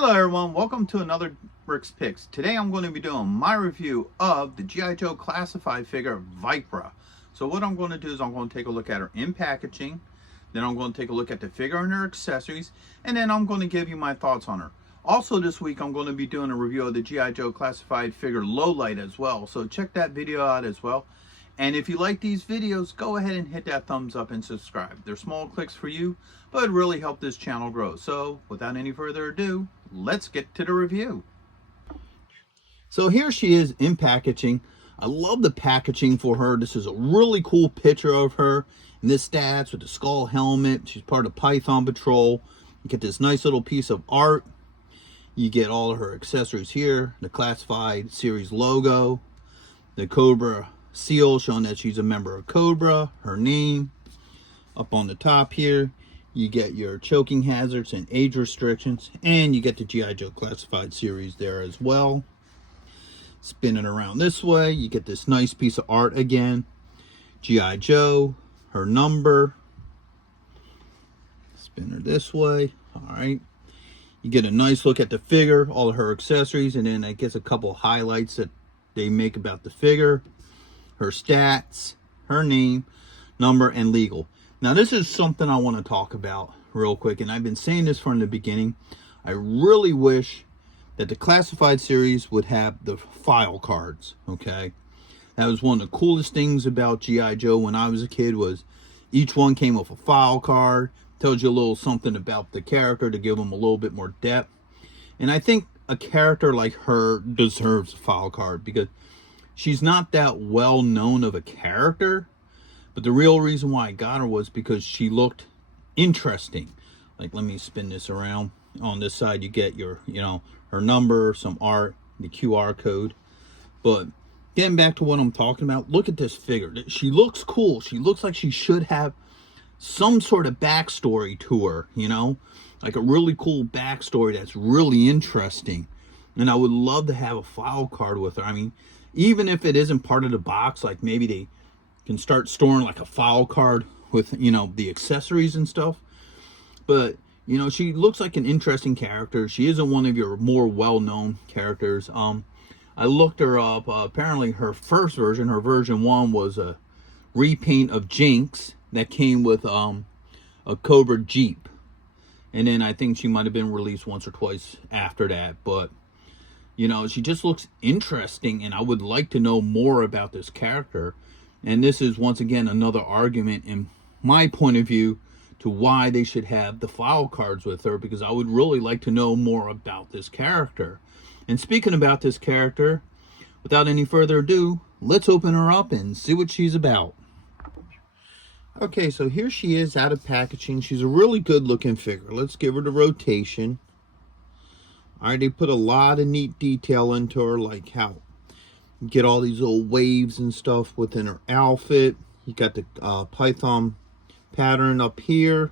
Hello everyone, welcome to another Rick's Picks. Today I'm going to be doing my review of the G.I. Joe classified figure Vipra. So what I'm going to do is I'm going to take a look at her in packaging, then I'm going to take a look at the figure and her accessories, and then I'm going to give you my thoughts on her. Also this week I'm going to be doing a review of the G.I. Joe classified figure Lowlight as well, so check that video out as well. And if you like these videos, go ahead and hit that thumbs up and subscribe. They're small clicks for you, but it really help this channel grow. So without any further ado, let's get to the review. So here she is in packaging. I love the packaging for her. This is a really cool picture of her in this stats with the skull helmet. She's part of Python Patrol. You get this nice little piece of art. You get all of her accessories here, the classified series logo, the Cobra seal showing that she's a member of Cobra, her name. Up on the top here, you get your choking hazards and age restrictions, and you get the G.I. Joe classified series there as well. Spin it around this way, you get this nice piece of art again. G.I. Joe, her number. Spin her this way. All right. You get a nice look at the figure, all of her accessories, and then I guess a couple highlights that they make about the figure. Her stats, her name, number, and legal. Now this is something I want to talk about real quick, and I've been saying this from the beginning. I really wish that the classified series would have the file cards, okay? That was one of the coolest things about G.I. Joe when I was a kid, was each one came with a file card, tells you a little something about the character to give them a little bit more depth. And I think a character like her deserves a file card because she's not that well known of a character, but the real reason why I got her was because she looked interesting. Like, let me spin this around. On this side, you get your, her number, some art, the QR code. But getting back to what I'm talking about, look at this figure. She looks cool. She looks like she should have some sort of backstory to her, like a really cool backstory that's really interesting. And I would love to have a file card with her. I mean, even if it isn't part of the box, like maybe they can start storing like a file card with, the accessories and stuff. But, she looks like an interesting character. She isn't one of your more well-known characters. I looked her up. Apparently her first version, her version 1, was a repaint of Jinx that came with a Cobra Jeep. And then I think she might have been released once or twice after that. But she just looks interesting, and I would like to know more about this character. And this is, once again, another argument in my point of view to why they should have the file cards with her, because I would really like to know more about this character. And speaking about this character, without any further ado, let's open her up and see what she's about. Okay, so here she is out of packaging. She's a really good looking figure. Let's give her the rotation. All right, they put a lot of neat detail into her, like how you get all these little waves and stuff within her outfit. You got the Python pattern up here.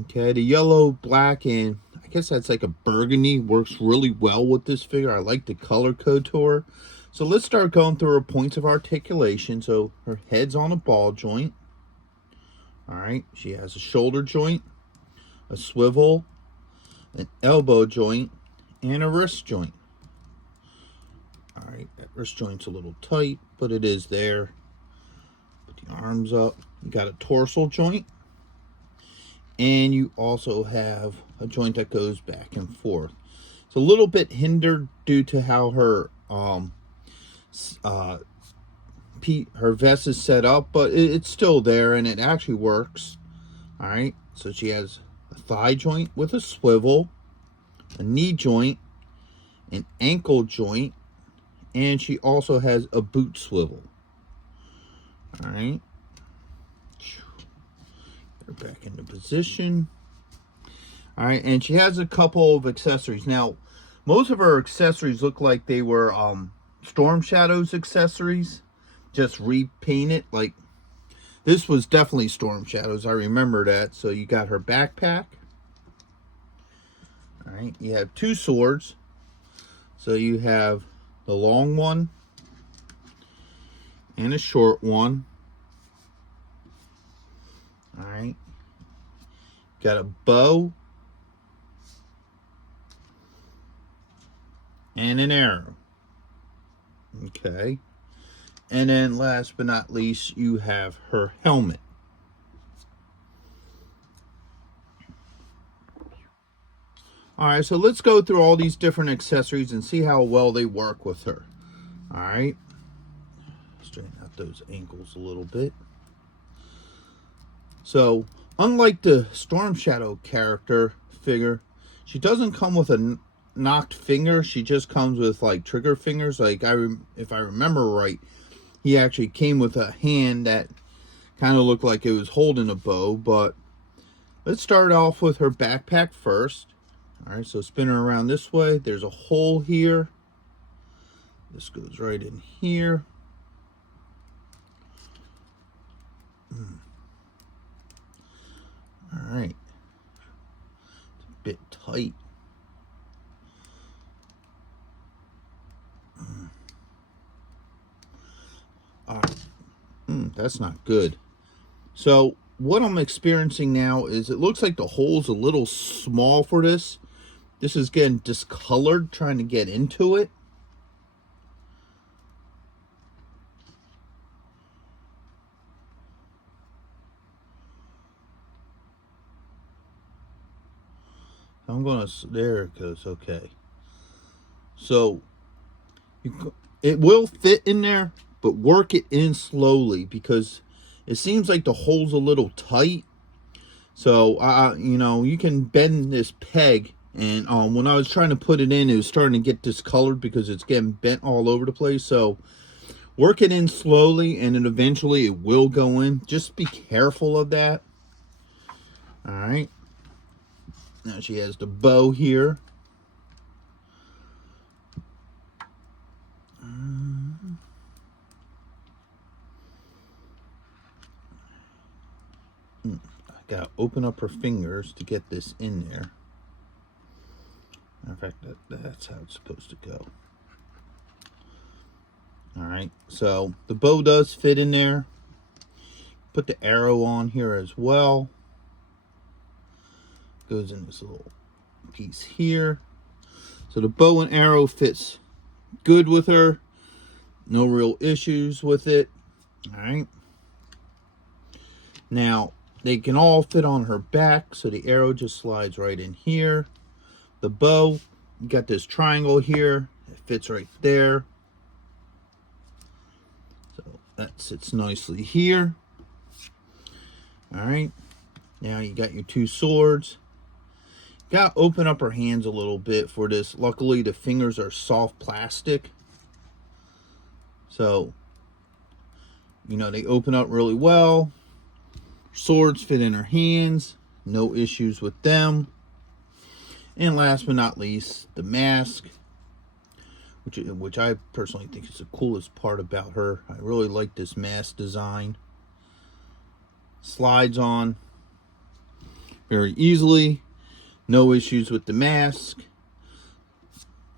Okay, the yellow, black, and I guess that's like a burgundy works really well with this figure. I like the color code to her. So let's start going through her points of articulation. So her head's on a ball joint. All right, she has a shoulder joint, a swivel, an elbow joint, and a wrist joint. All right, that wrist joint's a little tight, but it is there. Put the arms up. You got a dorsal joint, and you also have a joint that goes back and forth. It's a little bit hindered due to how her her vest is set up, but it's still there, and it actually works. All right, so she has a thigh joint with a swivel, a knee joint, an ankle joint, and she also has a boot swivel. All right, get her back into position. All right, and she has a couple of accessories. Now, most of her accessories look like they were Storm Shadow's accessories, just repainted. Like, this was definitely Storm Shadow's, I remember that. So you got her backpack. All right, you have two swords. So you have the long one and a short one. All right, got a bow and an arrow. Okay. And then last but not least, you have her helmet. Alright, so let's go through all these different accessories and see how well they work with her. Alright. Straighten out those ankles a little bit. So, unlike the Storm Shadow character figure, she doesn't come with a knocked finger. She just comes with like trigger fingers. Like, if I remember right, he actually came with a hand that kind of looked like it was holding a bow. But let's start off with her backpack first. Alright, so spin her around this way. There's a hole here. This goes right in here. Alright. It's a bit tight. That's not good. So what I'm experiencing now is it looks like the hole's a little small for this. This is getting discolored trying to get into it. I'm gonna, there it goes. Okay, so it will fit in there, but work it in slowly because it seems like the hole's a little tight. So you know, you can bend this peg, and when I was trying to put it in, it was starting to get discolored because it's getting bent all over the place. So work it in slowly, and then eventually it will go in. Just be careful of that. All right. Now she has the bow here. I gotta open up her fingers to get this in there. In fact, that's how it's supposed to go. Alright, so the bow does fit in there. Put the arrow on here as well. Goes in this little piece here. So the bow and arrow fits good with her. No real issues with it. Alright. Now, they can all fit on her back, so the arrow just slides right in here. The bow, you got this triangle here. It fits right there. So that sits nicely here. Alright. Now you got your two swords. Got to open up her hands a little bit for this. Luckily, the fingers are soft plastic. So, you know, they open up really well. Swords fit in her hands. No issues with them. And last but not least, the mask. Which I personally think is the coolest part about her. I really like this mask design. Slides on very easily. No issues with the mask.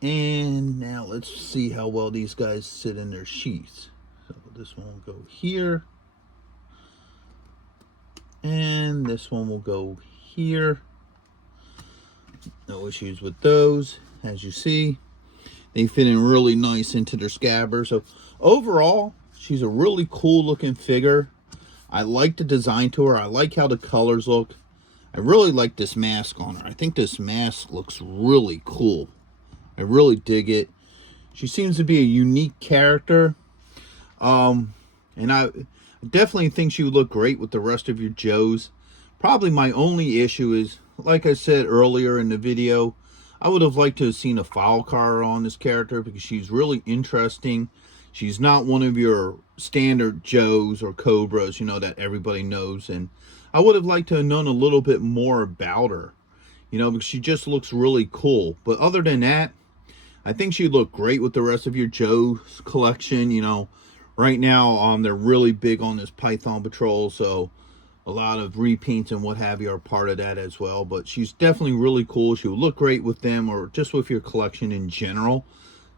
And now let's see how well these guys sit in their sheaths. So this one will go here. And this one will go here. No issues with those. As you see, they fit in really nice into their scabbard. So overall, she's a really cool looking figure. I like the design to her. I like how the colors look. I really like this mask on her. I think this mask looks really cool. I really dig it. She seems to be a unique character. And I definitely think she would look great with the rest of your Joes. Probably my only issue is, like I said earlier in the video, I would have liked to have seen a file card on this character because she's really interesting. She's not one of your standard Joes or Cobras, you know, that everybody knows. And I would have liked to have known a little bit more about her, you know, because she just looks really cool. But other than that, I think she'd look great with the rest of your Joe's collection. You know, right now, they're really big on this Python Patrol, so a lot of repaints and what have you are part of that as well. But she's definitely really cool. She would look great with them or just with your collection in general.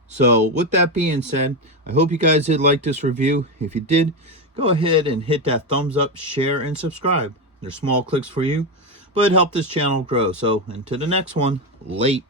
So with that being said, I hope you guys did like this review. If you did, go ahead and hit that thumbs up, share, and subscribe. They're small clicks for you, but it helped this channel grow. So until the next one, late.